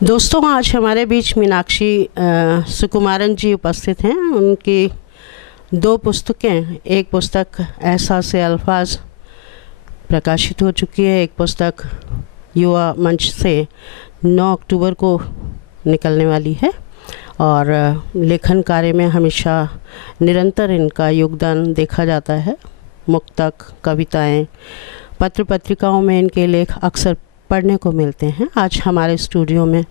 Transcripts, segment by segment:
दोस्तों, आज हमारे बीच मीनाक्षी सुकुमारन जी उपस्थित हैं। उनकी दो पुस्तकें, एक पुस्तक एहसास अल्फाज प्रकाशित हो चुकी है, एक पुस्तक युवा मंच से 9 अक्टूबर को निकलने वाली है। और लेखन कार्य में हमेशा निरंतर इनका योगदान देखा जाता है। मुक्तक, कविताएं, पत्र पत्रिकाओं में इनके लेख अक्सर पढ़ने को मिलते हैं। आज हमारे स्टूडियो में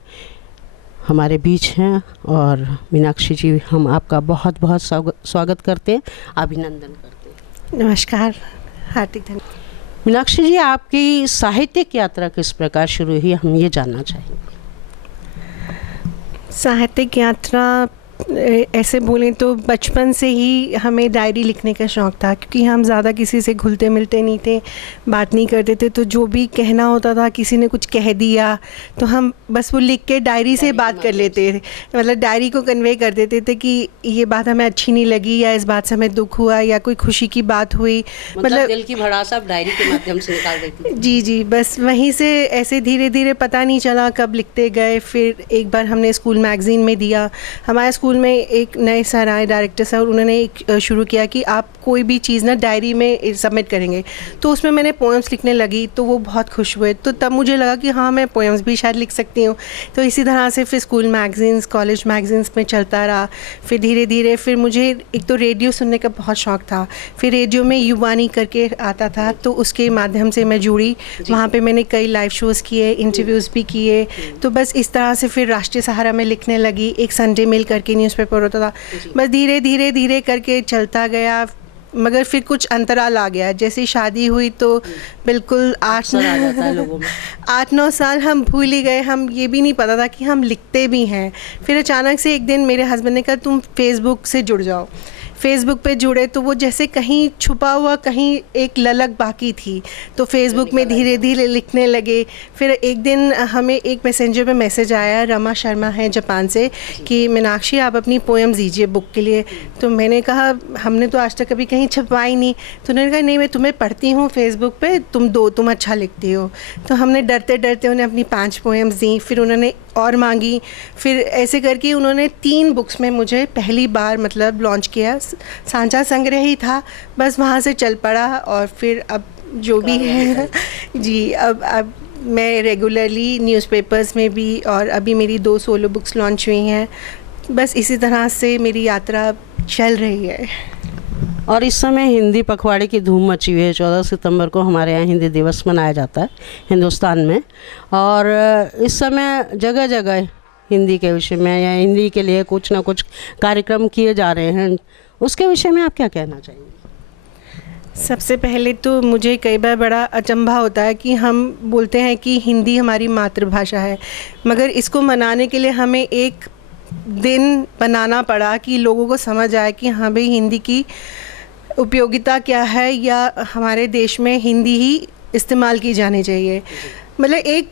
हमारे बीच हैं और मीनाक्षी जी, हम आपका बहुत बहुत स्वागत करते हैं, अभिनंदन करते हैं। नमस्कार, हार्दिक धन्यवाद। मीनाक्षी जी, आपकी साहित्यिक यात्रा किस प्रकार शुरू हुई, हम ये जानना चाहेंगे। साहित्यिक यात्रा ऐसे बोलें तो बचपन से ही हमें डायरी लिखने का शौक़ था, क्योंकि हम ज़्यादा किसी से घुलते मिलते नहीं थे, बात नहीं करते थे। तो जो भी कहना होता था, किसी ने कुछ कह दिया तो हम बस वो लिख के डायरी से बात कर लेते थे। मतलब डायरी को कन्वे कर देते थे कि ये बात हमें अच्छी नहीं लगी, या इस बात से हमें दुख हुआ, या कोई खुशी की बात हुई। मतलब दिल की भड़ास आप डायरी के माध्यम से निकाल देती थी। जी जी, बस वहीं से ऐसे धीरे धीरे, पता नहीं चला कब लिखते गए। फिर एक बार हमने स्कूल मैगज़ीन में दिया। हमारे स्कूल में एक नए सर आए, डायरेक्टर सर, उन्होंने एक शुरू किया कि आप कोई भी चीज़ ना डायरी में सबमिट करेंगे। तो उसमें मैंने पोएम्स लिखने लगी, तो वो बहुत खुश हुए। तो तब मुझे लगा कि हाँ, मैं पोएम्स भी शायद लिख सकती हूँ। तो इसी तरह से फिर स्कूल मैगज़ीन्स, कॉलेज मैगज़ीन्स में चलता रहा। फिर धीरे धीरे फिर मुझे एक तो रेडियो सुनने का बहुत शौक़ था। फिर रेडियो में युवानी करके आता था, तो उसके माध्यम से मैं जुड़ी। वहाँ पर मैंने कई लाइव शोज़ किए, इंटरव्यूज़ भी किए। तो बस इस तरह से फिर राष्ट्रीय सहारा में लिखने लगी। एक संडे मेल करके न्यूज़पेपर होता था। बस धीरे धीरे धीरे करके चलता गया। मगर फिर कुछ अंतराल आ गया। जैसे शादी हुई तो बिल्कुल 8-9 साल हम भूल ही गए। हम ये भी नहीं पता था कि हम लिखते भी हैं। फिर अचानक से एक दिन मेरे हस्बैंड ने कहा, तुम फेसबुक से जुड़ जाओ। फेसबुक पे जुड़े तो वो जैसे कहीं छुपा हुआ कहीं एक ललक बाकी थी। तो फेसबुक में धीरे धीरे लिखने लगे। फिर एक दिन हमें एक मैसेंजर पे मैसेज आया, रमा शर्मा है जापान से, कि मीनाक्षी आप अपनी पोएम्स दीजिए बुक के लिए। तो मैंने कहा, हमने तो आज तक कभी कहीं छपवाई नहीं। तो उन्होंने कहा, नहीं, मैं तुम्हें पढ़ती हूँ फेसबुक पे, तुम अच्छा लिखती हो। तो हमने डरते डरते उन्हें अपनी 5 पोएम्स दी। फिर उन्होंने और मांगी। फिर ऐसे करके उन्होंने 3 बुक्स में मुझे पहली बार मतलब लॉन्च किया। सांचा संग्रह ही था, बस वहाँ से चल पड़ा। और फिर अब जो भी है जी, अब मैं रेगुलरली न्यूज़पेपर्स में भी, और अभी मेरी 2 सोलो बुक्स लॉन्च हुई हैं। बस इसी तरह से मेरी यात्रा चल रही है। और इस समय हिंदी पखवाड़े की धूम मची हुई है। 14 सितंबर को हमारे यहाँ हिंदी दिवस मनाया जाता है हिंदुस्तान में। और इस समय जगह जगह हिंदी के विषय में या हिंदी के लिए कुछ ना कुछ कार्यक्रम किए जा रहे हैं। उसके विषय में आप क्या कहना चाहेंगे? सबसे पहले तो मुझे कई बार बड़ा अचंभा होता है कि हम बोलते हैं कि हिंदी हमारी मातृभाषा है, मगर इसको मनाने के लिए हमें एक दिन बनाना पड़ा कि लोगों को समझ आए कि हाँ भाई, हिंदी की उपयोगिता क्या है, या हमारे देश में हिंदी ही इस्तेमाल की जानी चाहिए। मतलब एक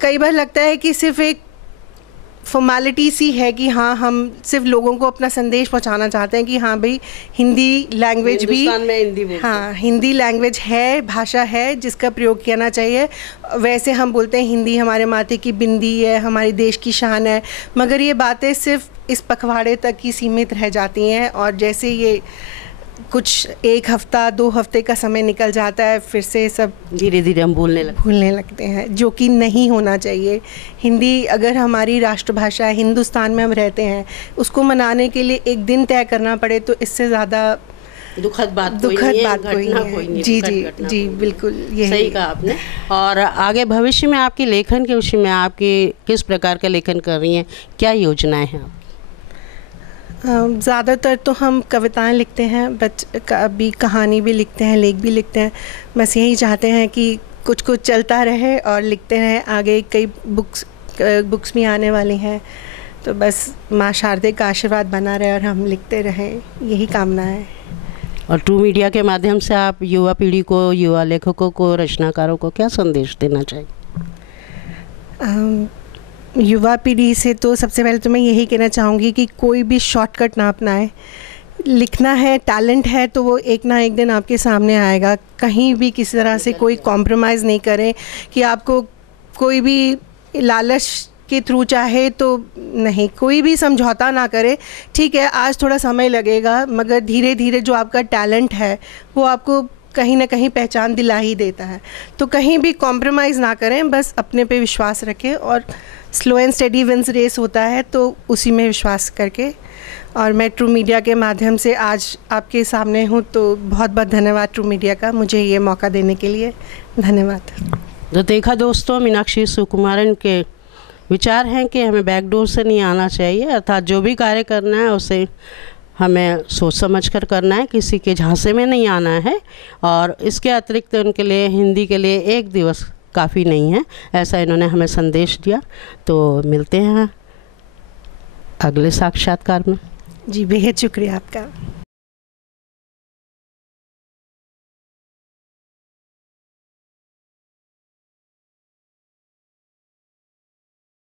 कई बार लगता है कि सिर्फ एक फॉर्मेलिटी सी है कि हाँ, हम सिर्फ लोगों को अपना संदेश पहुंचाना चाहते हैं कि हाँ भाई, हिंदी लैंग्वेज भी, हाँ, हिंदी लैंग्वेज है, भाषा है जिसका प्रयोग करना चाहिए। वैसे हम बोलते हैं हिंदी हमारे माथे की बिंदी है, हमारे देश की शान है। मगर ये बातें सिर्फ इस पखवाड़े तक ही सीमित रह जाती हैं। और जैसे ये कुछ 1 हफ्ता 2 हफ्ते का समय निकल जाता है, फिर से सब धीरे धीरे हम भूलने लगते हैं, जो कि नहीं होना चाहिए। हिंदी अगर हमारी राष्ट्रभाषा है, हिंदुस्तान में हम रहते हैं, उसको मनाने के लिए एक दिन तय करना पड़े तो इससे ज़्यादा दुखद बात कोई नहीं। जी जी जी, बिल्कुल ये सही कहा आपने। और आगे भविष्य में आपके लेखन के विषय में आपकी किस प्रकार का लेखन कर रही हैं, क्या योजनाएं हैं आपकी? ज़्यादातर तो हम कविताएं लिखते हैं, अभी कहानी भी लिखते हैं, लेख भी लिखते हैं। बस यही चाहते हैं कि कुछ कुछ चलता रहे और लिखते रहें। आगे कई बुक्स भी आने वाली हैं, तो बस माँ शारदे का आशीर्वाद बना रहे और हम लिखते रहें, यही कामना है। और ट्रू मीडिया के माध्यम से आप युवा पीढ़ी को, युवा लेखकों को, रचनाकारों को क्या संदेश देना चाहिए? युवा पीढ़ी से तो सबसे पहले तो मैं यही कहना चाहूँगी कि कोई भी शॉर्टकट ना अपनाए। लिखना है, टैलेंट है, तो वो एक ना एक दिन आपके सामने आएगा। कहीं भी किसी तरह से कोई कॉम्प्रोमाइज़ नहीं करें कि आपको कोई भी लालच के थ्रू चाहे तो नहीं, कोई भी समझौता ना करे। ठीक है, आज थोड़ा समय लगेगा, मगर धीरे धीरे जो आपका टैलेंट है वो आपको कहीं ना कहीं पहचान दिला ही देता है। तो कहीं भी कॉम्प्रोमाइज़ ना करें, बस अपने पे विश्वास रखें, और slow and study wins race होता है, तो उसी में विश्वास करके। और मैं ट्रू मीडिया के माध्यम से आज आपके सामने हूँ, तो बहुत बहुत धन्यवाद ट्रू मीडिया का मुझे ये मौका देने के लिए। धन्यवाद। तो देखा दोस्तों, मीनाक्षी सुकुमारन के विचार हैं कि हमें बैकडोर से नहीं आना चाहिए, अर्थात जो भी कार्य करना है उसे हमें सोच समझ कर करना है, किसी के झांसे में नहीं आना है। और इसके अतिरिक्त उनके लिए हिंदी के लिए एक दिवस काफ़ी नहीं है, ऐसा इन्होंने हमें संदेश दिया। तो मिलते हैं अगले साक्षात्कार में। जी, बेहद शुक्रिया आपका।